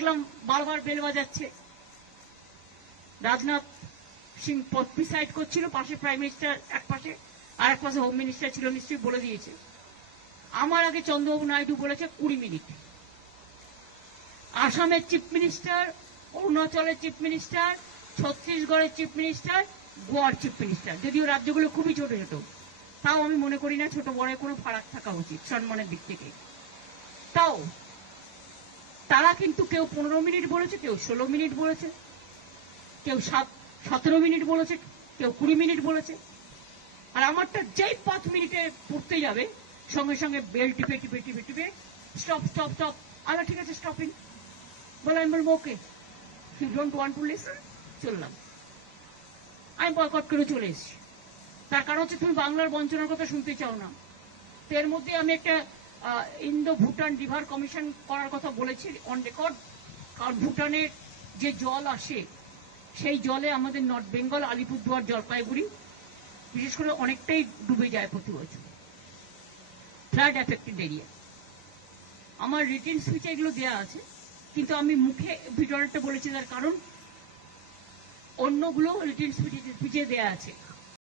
দেখলাম বারবার বেল বাজাচ্ছে। রাজনাথ সিং প্রিসাইড করছিল, পাশে প্রাইম মিনিস্টার এক পাশে, আর এক পাশে হোম মিনিস্টার ছিল, নিশ্চয়ই বলে দিয়েছে। আমার আগে চন্দ্রবাবু নাইডু বলেছে 20 মিনিট। আসামের চিফ মিনিস্টার, অরুণাচলের চিফ মিনিস্টার, ছত্তিশগড়ের চিফ মিনিস্টার, গোয়ার চিফ মিনিস্টার, যদিও রাজ্যগুলো খুবই ছোট ছোট, তাও আমি মনে করি না ছোট বড় কোনো ফারাক থাকা উচিত সম্মানের দিক থেকে। তাও তারা কিন্তু কেউ 15 মিনিট বলেছে, কেউ 16 মিনিট বলেছে, কেউ 17 মিনিট বলেছে, কেউ 20 মিনিট বলেছে। আর আমারটা যেই 5 মিনিটে পড়তে যাবে সঙ্গে সঙ্গে বেল টিপে টিপে টিপে টিপে স্টপ স্টপ স্টপ। আচ্ছা ঠিক আছে, স্টপিং বলে আমি বলবো okay, you don't want to listen, চললাম। আমি বয়কট করে চলে এসেছি। তার কারণ হচ্ছে তুমি বাংলার বঞ্চনার কথা শুনতে চাও না। তো এর মধ্যে আমি একটা ইন্দো ভুটান রিভার কমিশন করার কথা বলেছি অন রেকর্ড। কারণ ভুটানের যে জল আসে সেই জলে আমাদের নর্থ বেঙ্গল, আলিপুরদুয়ার, জলপাইগুড়ি বিশেষ করে অনেকটাই ডুবে যায় প্রতি বছর, ফ্লাড এফেক্টেড এরিয়া। আমার রিটেন স্পিচে এগুলো দেওয়া আছে, কিন্তু আমি মুখে ভিডিওটা বলেছি, তার কারণ অন্যগুলো রিটেন স্পিচে দেওয়া আছে।